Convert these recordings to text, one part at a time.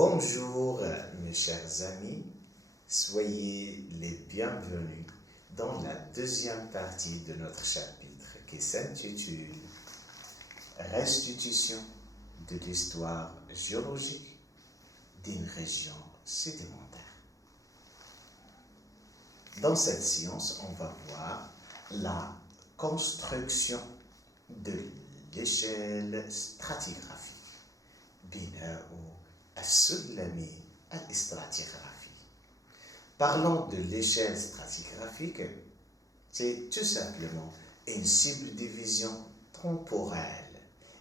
Bonjour mes chers amis, soyez les bienvenus dans la deuxième partie de notre chapitre qui s'intitule Restitution de l'histoire géologique d'une région sédimentaire. Dans cette science, on va voir la construction de l'échelle stratigraphique, بناء السلم الاستراتيغرافي. Parlons de l'échelle stratigraphique, c'est tout simplement une subdivision temporelle,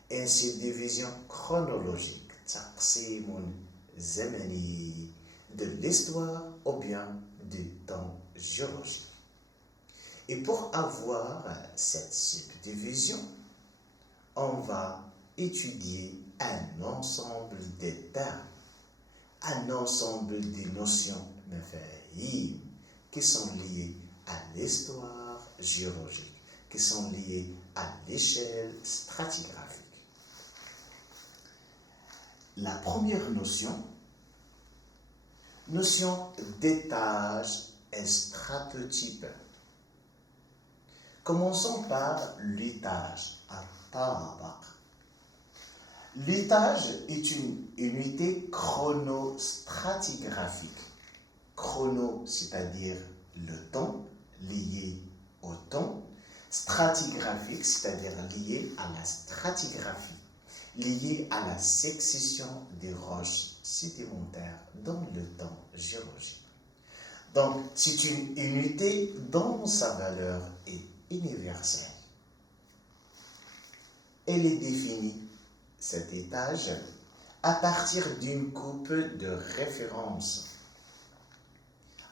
une subdivision chronologique, تقسيم زمني de l'histoire ou bien du temps géologique. Et pour avoir cette subdivision, on va étudier un ensemble de termes, un ensemble de notions مفاهيم qui sont liées à l'histoire géologique, qui sont liées à l'échelle stratigraphique. La première notion d'étage et stratotype. Commençons par l'étage, الطابق. L'étage est une unité chronostratigraphique. Chrono, c'est-à-dire le temps, lié au temps. Stratigraphique, c'est-à-dire lié à la stratigraphie, lié à la succession des roches sédimentaires dans le temps géologique. Donc, c'est une unité dont sa valeur est universelle. Elle est définie, cet étage, à partir d'une coupe de référence.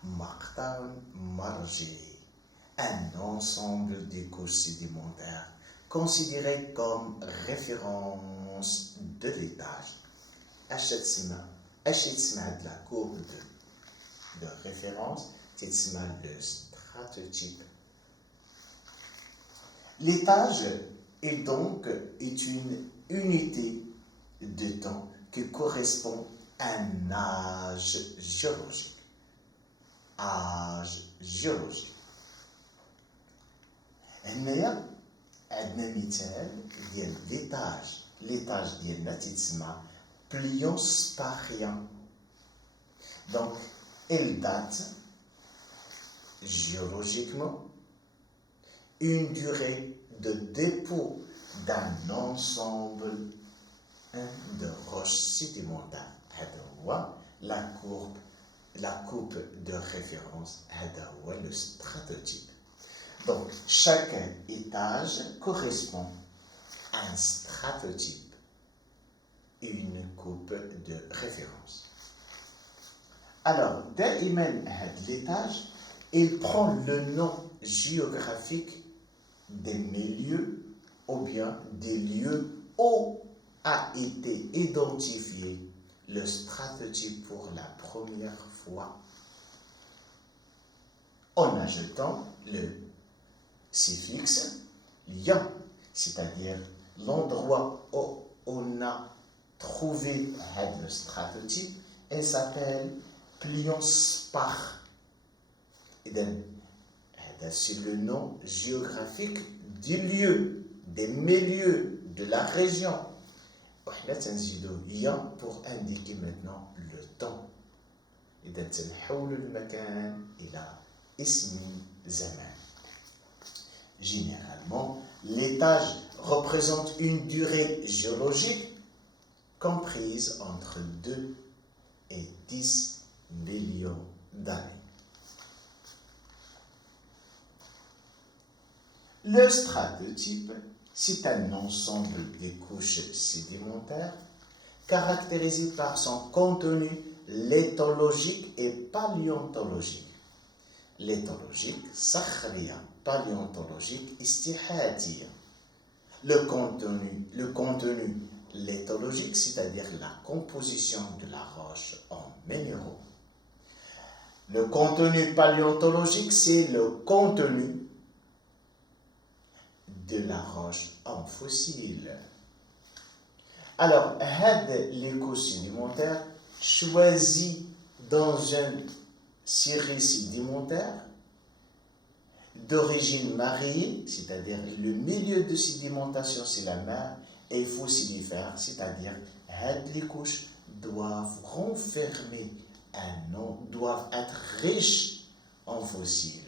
مقطع مرجعي, un ensemble de couches sédimentaires considérées comme référence de l'étage. اش تسمع de la courbe de référence, تسمع le stratotype. L'étage est donc une unité de temps qui correspond à un âge géologique. âge géologique. هنايا عندنا مثال ديال l'étage ديالنا تيتسمى pliosparien. Donc elle date géologiquement une durée de dépôt d'un ensemble de roches sédimentaires. هذا هو la coupe de référence, هذا هو le stratotype. Donc chaque étage correspond à un stratotype, une coupe de référence. Alors, دائما هذا l'étage, il prend le nom géographique des milieux ou bien des lieux où a été identifié le stratotype pour la première fois, en ajoutant le suffixe lien, c'est-à-dire l'endroit où on a trouvé le stratotype, il s'appelle Plion-Spar. C'est le nom géographique du lieu, des milieux de la région. pour indiquer maintenant le temps. إذا تنحول المكان إلى اسم زمان. Généralement, l'étage représente une durée géologique comprise entre 2 et 10 millions d'années. Le stratotype, c'est un ensemble de couches sédimentaires caractérisé par son contenu lithologique et paléontologique. Lithologique, صخرية, paléontologique, استحادية. Le contenu lithologique, c'est-à-dire la composition de la roche en minéraux. Le contenu paléontologique, c'est le contenu de la roche en fossile. Alors, هذا l'éco sédimentaire choisi dans un ciré sédimentaire d'origine marine, c'est-à-dire le milieu de sédimentation c'est la mer, et fossilifère, c'est-à-dire les couches doivent renfermer doivent être riches en fossiles.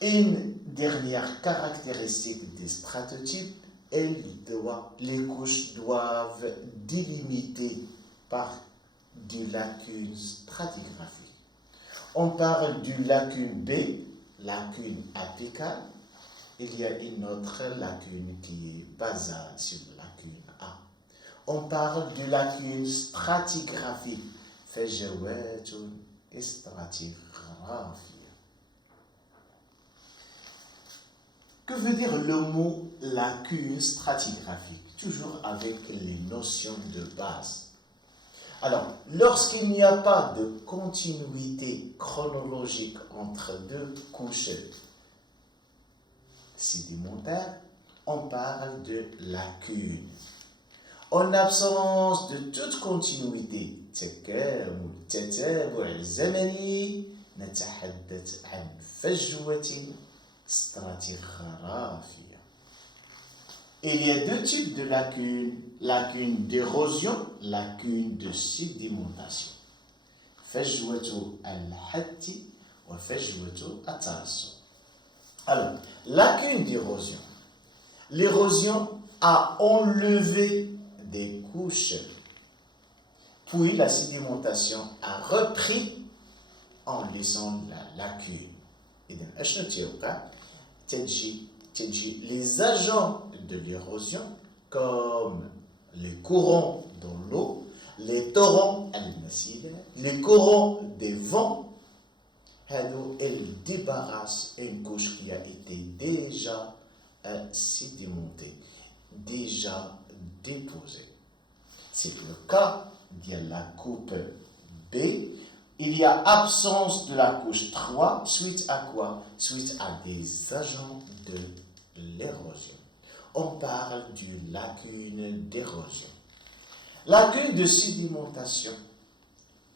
Une dernière caractéristique des stratotypes, les couches doivent délimiter par des lacunes stratigraphiques. On parle du lacune B, lacune apicale. Il y a une autre lacune qui est basale sur la lacune A. On parle de lacune stratigraphique. فجوات stratigraphique. Que veut dire le mot lacune stratigraphique? Toujours avec les notions de base. Alors, lorsqu'il n'y a pas de continuité chronologique entre deux couches sédimentaires, on parle de lacune. En absence de toute continuité, التتابع الزمني نتحدث عن فجوة stratigraphie. Il y a deux types de lacunes, lacune d'érosion, lacune de sédimentation. فجوة الحد وفجوة الترسب. Alors, lacune d'érosion. L'érosion a enlevé des couches, puis la sédimentation a repris en laissant la lacune. Les agents de l'érosion, comme les courants dans l'eau, les torrents, les courants des vents, elles débarrassent une couche qui a été déjà sédimentée, déjà déposée. C'est le cas de la coupe B. Il y a absence de la couche 3, suite à quoi? Suite à des agents de l'érosion. On parle d'une lacune d'érosion. Lacune de sédimentation.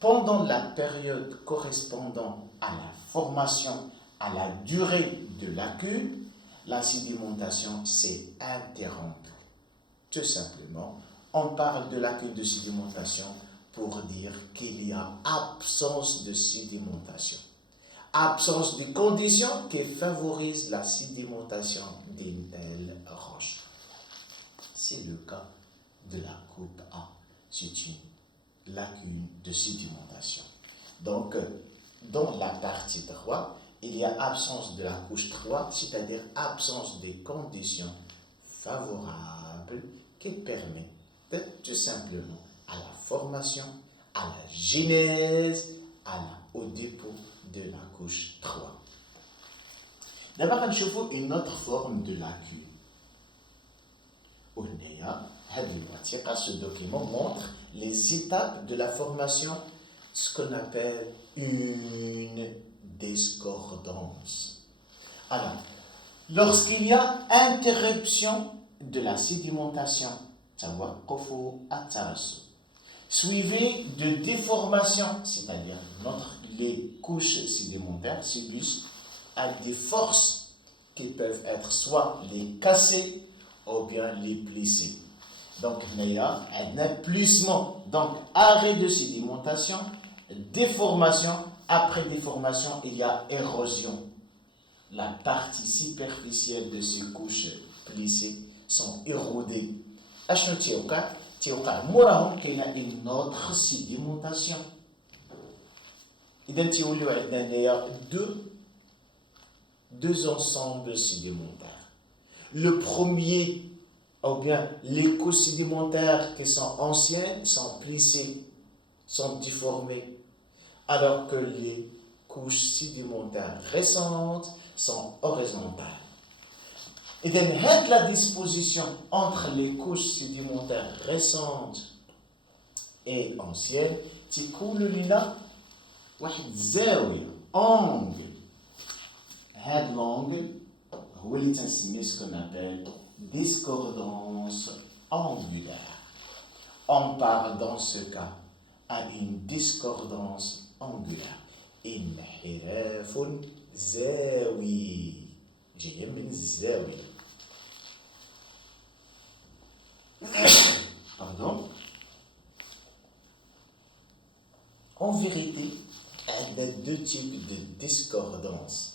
Pendant la période correspondant à la formation, à la durée de lacune, la sédimentation s'est interrompue. Tout simplement, on parle de lacune de sédimentation pour dire qu'il y a absence de sédimentation. Absence de conditions qui favorisent la sédimentation d'une telle roche. C'est le cas de la coupe A. C'est une lacune de sédimentation. Donc, dans la partie 3, il y a absence de la couche 3, c'est-à-dire absence des conditions favorables qui permettent tout simplement à la formation, à la genèse, au dépôt de la couche 3. D'abord, on trouve une autre forme de lacune. Ce document montre les étapes de la formation, ce qu'on appelle une discordance. Alors, lorsqu'il y a interruption de la sédimentation, suivi de déformation, c'est-à-dire les couches sédimentaires, Cibus, a des forces qui peuvent être soit les casser ou bien les plisser. Donc, il y a un plissement, donc arrêt de sédimentation, déformation. Après déformation, il y a érosion. La partie superficielle de ces couches plissées sont érodées. Il y a une autre sédimentation. Il y a deux ensembles sédimentaires. Le premier, ou bien les couches sédimentaires qui sont anciennes, sont plissées, sont déformées, alors que les couches sédimentaires récentes sont horizontales. Et donc, la disposition entre les couches sédimentaires récentes et anciennes, c'est qu'il angle. L'angle, c'est ce qu'on appelle discordance angulaire. On parle dans ce cas à une discordance angulaire. انحراف زاوي جاية من الزاوية. Pardon. En vérité, il y a deux types de discordance.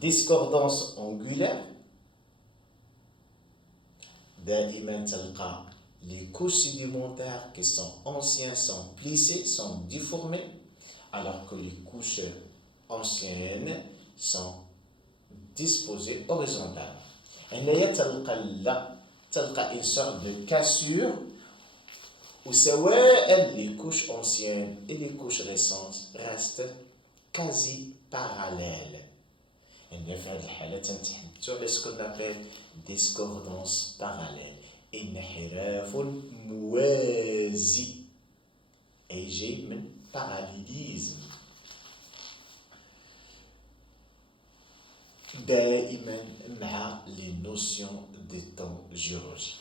Discordance angulaire, دائما تلقى les couches sédimentaires qui sont anciennes sont plissées, sont déformées, alors que les couches anciennes sont disposées horizontalement. هنايا تلقى une sorte de cassure وسواء les couches anciennes et les couches récentes restent quasi parallèles. هنا في هذه الحالة تنتحدثوا على ce qu'on appelle discordance parallèle. انحراف موازي أي جاي من parallélisme. دائما مع les notions de temps géologique.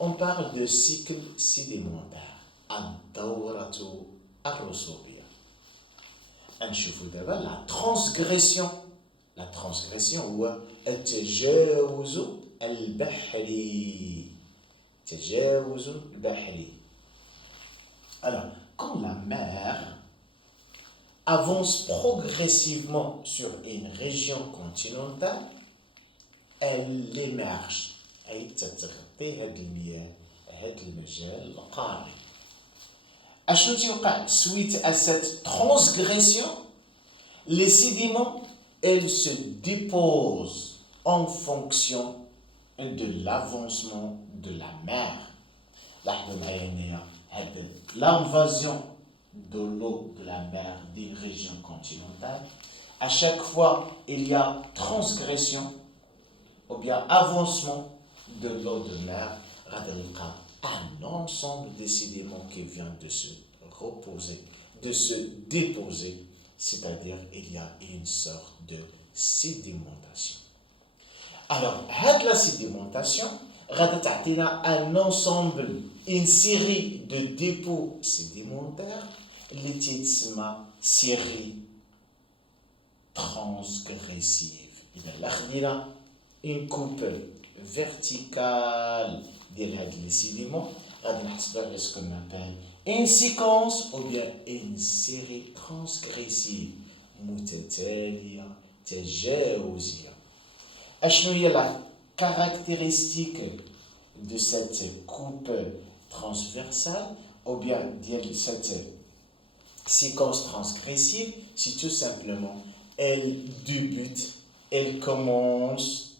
On parle de cycle sédimentaire. الدورة الرسوبية. نشوفوا دابا la transgression. La transgression هو التجاوز البحري. التجاوز البحري. Alors, quand la mer avance progressivement sur une région continentale, elle émerge. أي تتغطي هاد المياه هاد المجال القاري. أشنو تيوقع suite à cette transgression? Les sédiments, elles se déposent en fonction de l'avancement de la mer. لاحظوا معايا هنايا هاد l'invasion de l'eau de la mer d'une région continentale. À chaque fois, il y a transgression ou bien avancement de l'eau de mer, un ensemble de sédiments qui vient de se reposer, de se déposer, c'est-à-dire il y a une sorte de sédimentation. Alors, la sédimentation, un ensemble, une série de dépôts sédimentaires, les série transgressive. Il y a une coupe verticale des sédiments, ce qu'on appelle une séquence ou bien une série transgressive. متتالية تجاوزية. أشنو هي la caractéristique de cette coupe transversale ou bien de cette séquence transgressive? C'est tout simplement elle débute, elle commence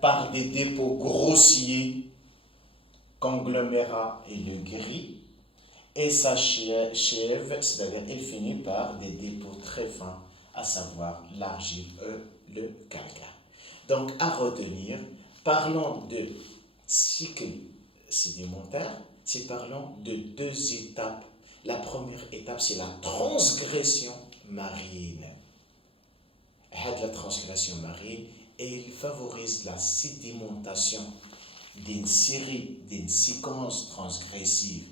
par des dépôts grossiers, conglomérats et le gris, et s'achève, c'est-à-dire elle finit par des dépôts très fins, à savoir l'argile et le calcaire. Donc, à retenir, parlons de cycle sédimentaire, c'est parlons de deux étapes. La première étape, c'est la transgression marine. La transgression marine, et il favorise la sédimentation d'une série, d'une séquence transgressive.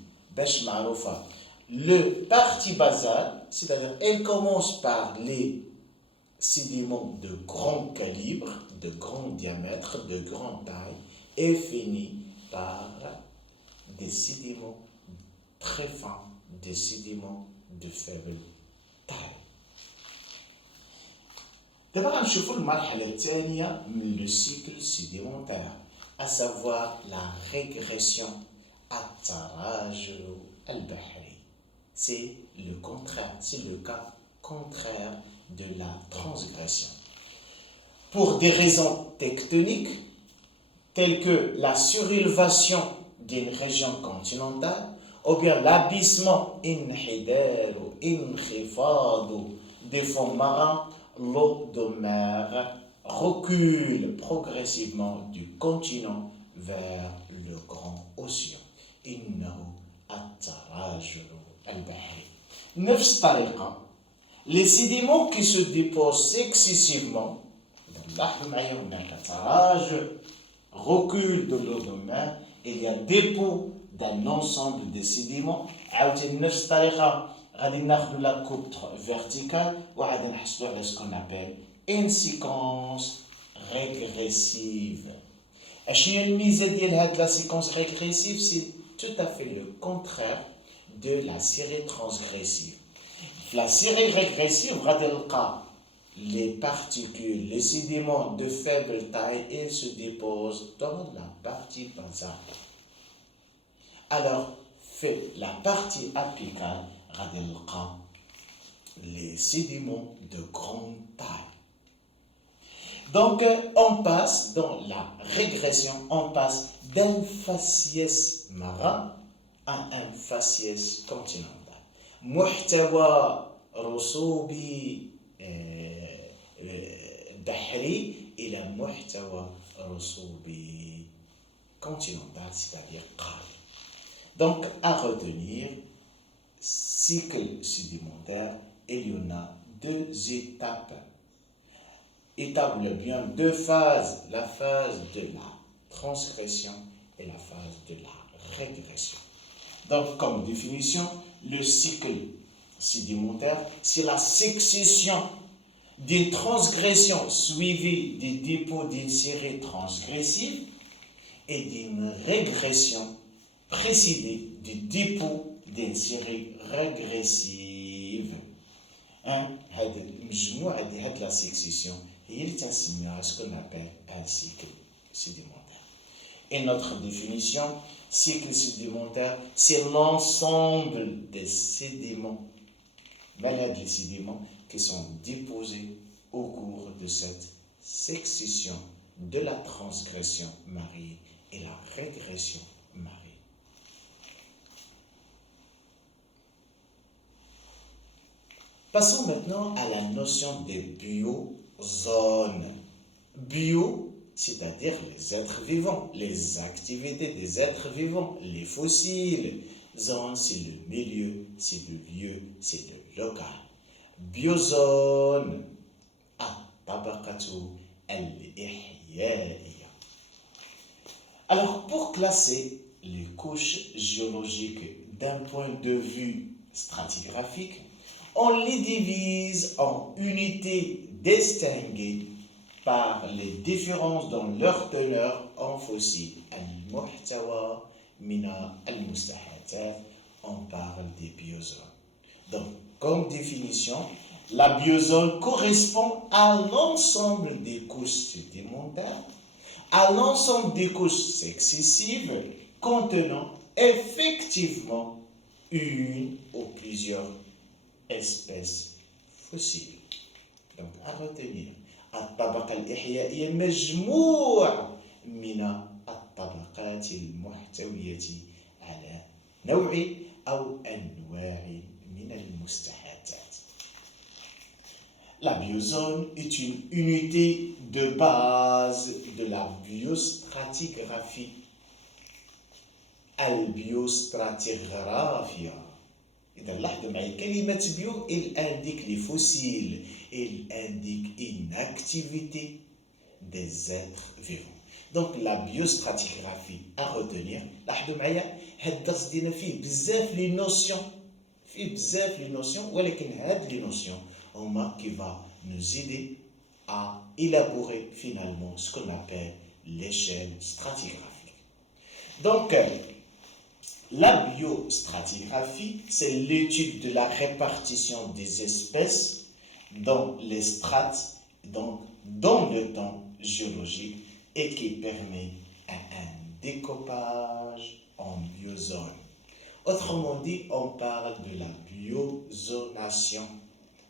Le partie basale, c'est-à-dire elle commence par les sédiments de grand calibre, de grand diamètre, de grande taille, et finit par des sédiments très fins, des sédiments de faible taille. D'abord, on voit المرحلة الثانية من le cycle sédimentaire, à savoir la régression التراجع البحري. C'est le contraire, c'est le cas contraire de la transgression. Pour des raisons tectoniques, telles que la surélévation d'une région continentale, ou bien l'abissement انحدار انخفاض des fonds marins, l'eau de mer recule progressivement du continent vers le grand océan. إنه التراجع البحري. نفس الطريقة, les sédiments qui se déposent excessivement, لاحظوا معايا هناك تراجع, recul de l'eau de mer, il y a dépôt d'un ensemble de sédiments. عاوتاني نفس الطريقة غادي ناخذ la coupe verticale وغادي نحصلوا على ce qu'on appelle une séquence régressive. اشنو هي الميزة ديال هاد la séquence régressive؟ C'est tout à fait le contraire de la série transgressive. La série régressive غادي نلقى les particules, les sédiments de faible taille, ils se déposent dans la partie basale. Alors, fait la partie apicale, les sédiments de grande taille. Donc, on passe dans la régression, on passe d'un faciès marin à un faciès continental. محتوى رسوبي بحري إلى محتوى رسوبي continental, c'est-à-dire قاري. Donc, à retenir, cycle sédimentaire, il y en a deux étapes. Établissons bien deux phases, la phase de la transgression et la phase de la régression. Donc, comme définition, le cycle sédimentaire, c'est la succession d'une transgression suivie des dépôts d'une série transgressive et d'une régression précédée du dépôt d'une série régressive. La succession est ce qu'on appelle un cycle sédimentaire. Et notre définition, cycle sédimentaire, c'est l'ensemble des sédiments, malades les sédiments qui sont déposés au cours de cette succession de la transgression mariée et la régression mariée. Passons maintenant à la notion des biozones. Bio, c'est-à-dire les êtres vivants, les activités des êtres vivants, les fossiles. Zone, c'est le milieu, c'est le lieu, c'est le local. Biozone, الطبقة الإحيائية. Alors, pour classer les couches géologiques d'un point de vue stratigraphique, on les divise en unités distinguées par les différences dans leur teneur en fossiles. المحتوى من المستحاثات, on parle des biozones. Donc, comme définition, la biozone correspond à l'ensemble des couches sédimentaires, à l'ensemble des couches successives contenant effectivement une ou plusieurs espèces fossiles. Donc, à retenir, الطبقة الإحيائية مجموع من الطبقات المحتوية على نوع أو أنواع من المستحاثات. La biozone est une unité de base de la biostratigraphie. البيوستراتيغرافيا. إذا لاحظوا معي كلمة bio, il indique les fossiles, il indique une activité des êtres vivants. Donc la biostratigraphie à retenir. لاحظوا معايا هاد الدرس ديالنا فيه بزاف لي نوسيون ولكن هاد لي نوسيون هما qui va nous aider à élaborer finalement ce qu'on appelle l'échelle stratigraphique. Donc la biostratigraphie, c'est l'étude de la répartition des espèces dans les strates, donc dans le temps géologique, et qui permet un découpage en biozones. Autrement dit, on parle de la biozonation.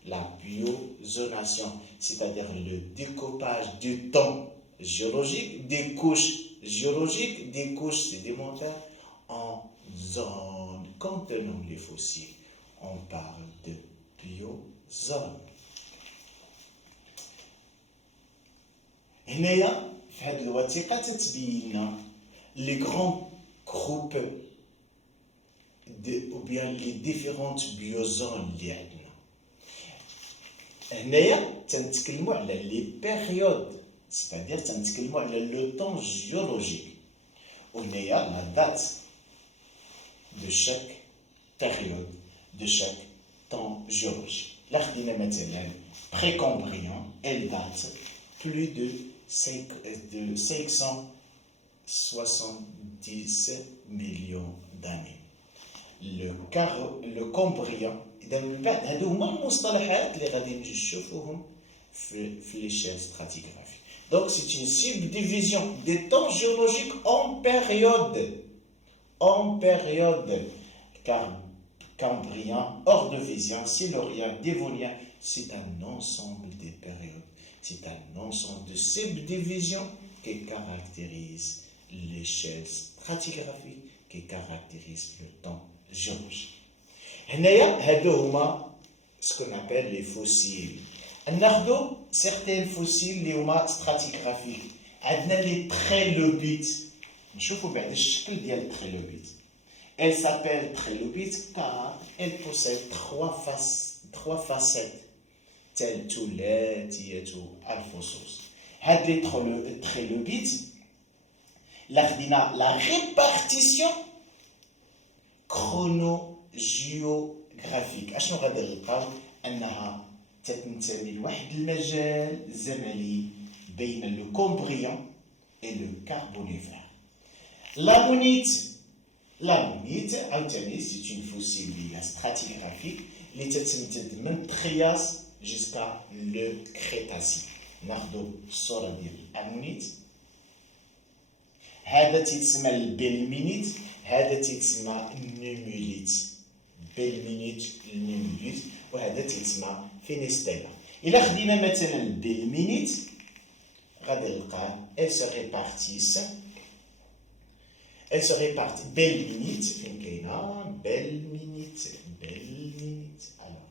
La biozonation, c'est-à-dire le découpage du temps géologique, des couches géologiques, des couches sédimentaires en zones contenant les fossiles. On parle de biozones. هنايا في هذه الوثيقة تتبين لنا les grands groupes ou bien les différentes biozones اللي عندنا. هنايا تنتكلموا على les périodes, c'est-à-dire تنتكلموا على le temps géologique. on est à la date de chaque période, de chaque temps géologique. L'Ardina maintenant précambrien, elle date plus de 570 millions d'années. le cambrien إذا من بعد هادو هما المصطلحات اللي غادي نشوفوهم في l'échelle stratigraphique. Donc c'est une subdivision des temps géologiques en période, car cambrien, ordovésien, silurien, dévonien, c'est un ensemble des périodes, c'est un ensemble de subdivisions qui caractérisent l'échelle stratigraphique, qui caractérise le temps géologique. Ce qu'on appelle les fossiles. ناخذوا certains fossiles اللي هما stratigraphiques. عندنا les trilobites. نشوفوا بعد الشكل ديال التريلوبيت. Elle s'appelle trilobite car elle possède trois facettes telles que les alphosos. هاد les trilobites la répartition chronogéographique. اشنو غادي نلقاو انها تنتمي لواحد المجال زمني بين لو كومبريان et le carbonifère. L'ammonite عاوتاني c'est une fossile stratigraphique اللي تتمتد من الترياس jusqu'à le crétacé. ناخذوا الصوره ديال الامونيت. هذا تيتسمى البلمينيت، هذا تيتسمى النيموليت. بلمينيت النيموليت، وهذا تيتسمى فينيستيلا. إلا خدينا مثلا البلمينيت غادي نلقاه elles se répartissent بلمينيت فين كاينه بلمينيت alors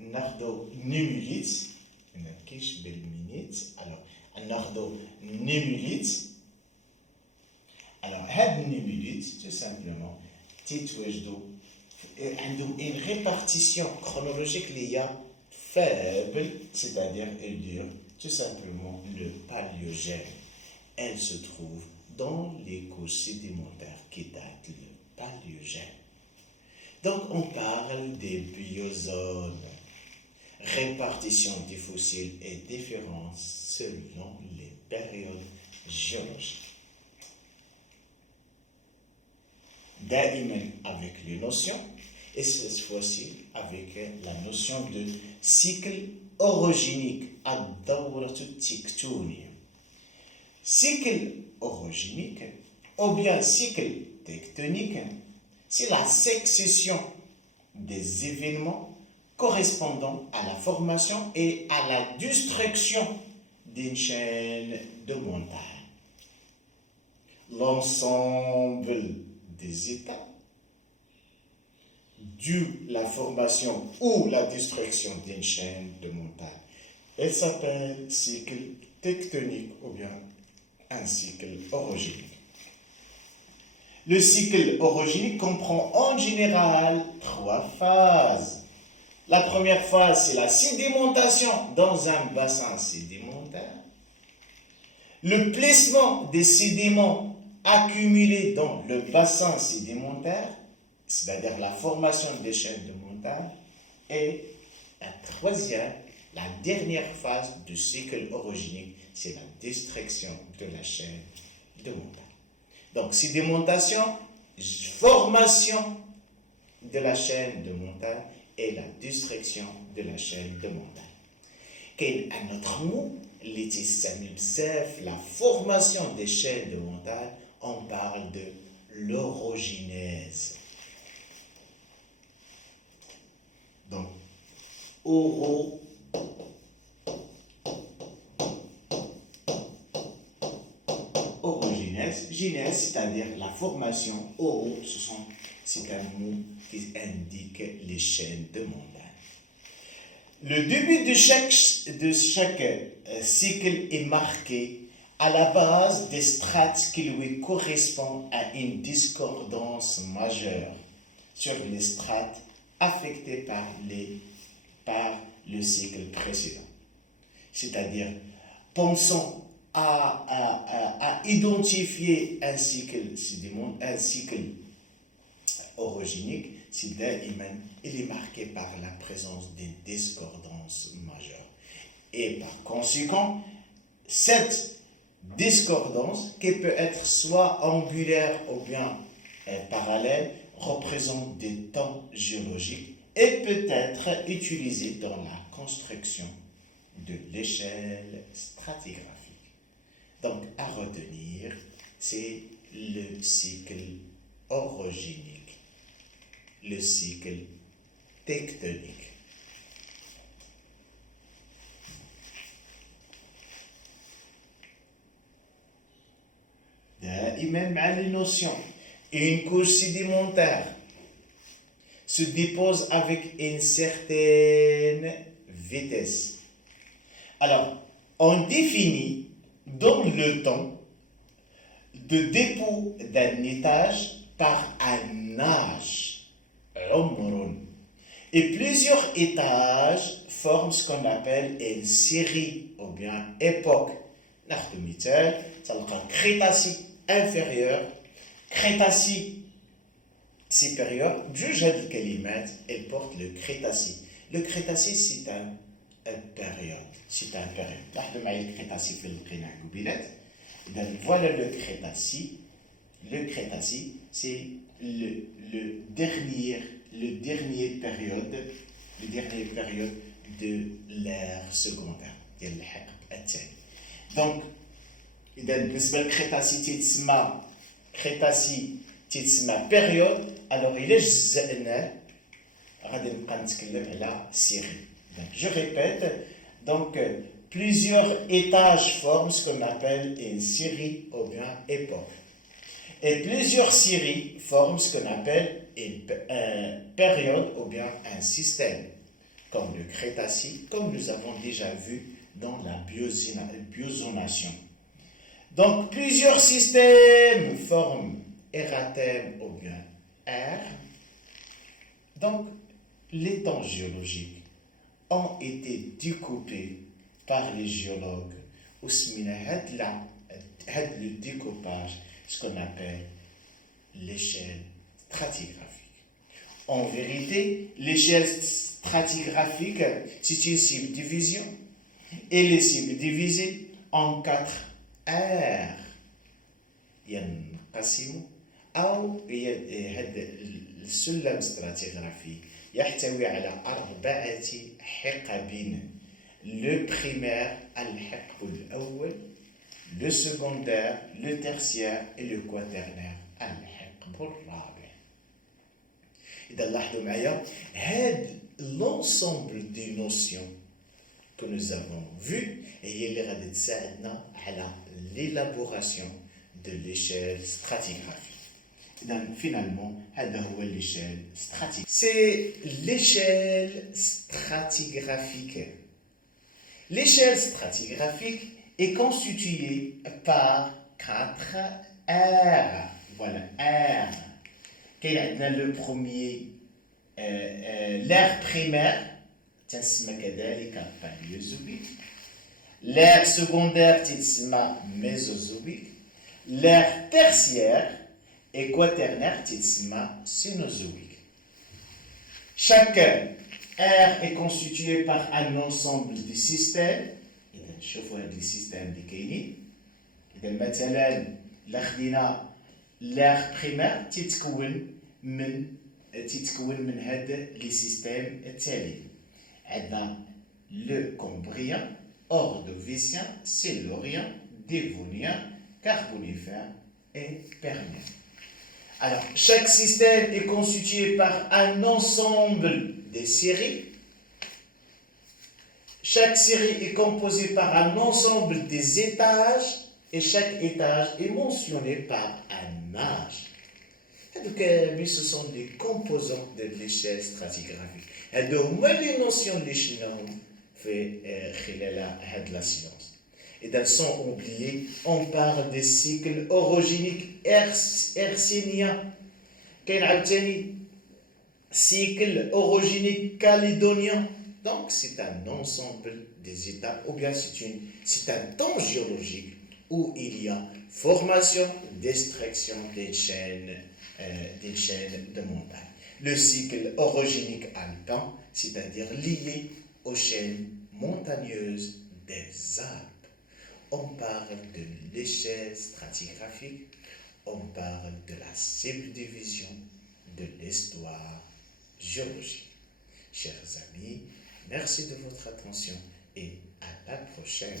ناخذوا نيموليت ما كاينش بلمينيت alors ناخذوا نيموليت. alors هاد النيموليت tout simplement تيتواجدوا عندهم une répartition chronologique اللي هي faible, c'est-à-dire elle dure tout simplement le paléogène. Elle se trouve dans les couches sédimentaires qui datent le paléogène. Donc on parle des biozones. Répartition des fossiles est différente selon les périodes géologiques. دائما avec les notions, et cette fois-ci avec la notion de cycle orogénique, الدورة التكتونية. Cycle orogénique ou bien cycle tectonique, c'est la succession des événements correspondant à la formation et à la destruction d'une chaîne de montagnes. L'ensemble des états dû la formation ou la destruction d'une chaîne de montagnes. Elle s'appelle cycle tectonique ou bien un cycle orogénique. Le cycle orogénique comprend en général 3 phases. La première phase, c'est la sédimentation dans un bassin sédimentaire. Le plissement des sédiments accumulés dans le bassin sédimentaire, c'est-à-dire la formation des chaînes de montagne. Et la troisième, la dernière phase du cycle orogénique, c'est la destruction de la chaîne de montagne. Donc, sédimentation, formation de la chaîne de montagne et la destruction de la chaîne de montagne. Quel est un autre mot? La formation des chaînes de montagne, on parle de l'orogénèse. Donc, orogénèse, genèse, c'est-à-dire la formation. C'est un mot qui indique les chaînes de montagne. Le début de chaque cycle est marqué à la base des strates qui lui correspondent à une discordance majeure sur les strates affectées par le cycle précédent. C'est-à-dire, pensons à identifier un cycle sédimentaire, un cycle orogénique, il est marqué par la présence d'une discordance majeure. Et par conséquent, cette discordance, qui peut être soit angulaire ou bien parallèle, représente des temps géologiques et peut être utilisée dans la construction de l'échelle stratigraphique. Donc, à retenir, c'est le cycle orogénique, le cycle tectonique. Même à les notions, une couche sédimentaire se dépose avec une certaine vitesse. Alors, on définit dans le temps de dépôt d'un étage par un âge, et plusieurs étages forment ce qu'on appelle une série ou bien époque. Crétacé inférieur, Crétacé supérieur. Juge هذه الكلمات elle porte le Crétacé. Le Crétacé c'est une période. C'est un période. لاحظوا معي الكريتاسي في القناع قبيلات. إذا voilà le Crétacé. Le Crétacé c'est le dernier période de l'ère secondaire ديال الحقب الثاني. Donc إذا بالنسبة للكريتاسي تيتسمى période. Alors إلا جزأناه غادي نبقى نتكلم على série. Donc, je répète, donc plusieurs étages forment ce qu'on appelle une série ou bien époque. Et plusieurs séries forment ce qu'on appelle une période ou bien un système, comme le Crétacé, comme nous avons déjà vu dans la biozonation. Donc, plusieurs systèmes forment ératème ou bien R. Donc, les temps géologiques ont été découpés par les géologues. Le découpage, ce qu'on appelle l'échelle stratigraphique. En vérité, l'échelle stratigraphique, c'est une subdivision. Et les subdivisées en 4 R. ينقسم أو هذا السلم الاستراتيغرافي يحتوي على 4 حقب. Le primaire, الحقب الأول, le secondaire, le tertiaire et le quaternaire, الحقب الرابع. إذا لاحظوا معايا هذا l'ensemble des notions que nous avons vues هي اللي غادي تساعدنا على l'élaboration de l'échelle stratigraphique. Donc, finalement, l'échelle stratigraphique. C'est l'échelle stratigraphique. L'échelle stratigraphique est constituée par 4 R. Voilà, R. Quel est le premier? L'ère primaire, l'ère secondaire, mésozoïque. L'ère tertiaire et quaternaire, cénozoïque. Chaque ère est constituée par un ensemble de systèmes. شوفوا هذا السيستم اللي كاينين. إذا مثلا لا خدينا l'ère primaire تتكون من هذا لي سيستيم التالي. عندنا le Cambrien, Ordovicien, Silurien, Dévonien, Carbonifère et Permien. Alors, chaque système est constitué par un ensemble de séries. Chaque série est composée par un ensemble des étages et chaque étage est mentionné par un âge. Donc, ce sont les composantes de l'échelle stratigraphique. Et donc, les notions de l'échelle fait la science. Et sans oublier, on parle des cycles orogéniques hercyniens. Quel est cycle orogénique calédonien? Donc, c'est un ensemble des étapes, ou bien c'est un temps géologique où il y a formation, destruction des chaînes de montagne. Le cycle orogénique alpin, c'est-à-dire lié aux chaînes montagneuses des Alpes. On parle de l'échelle stratigraphique, on parle de la subdivision de l'histoire géologique. Chers amis, merci de votre attention et à la prochaine.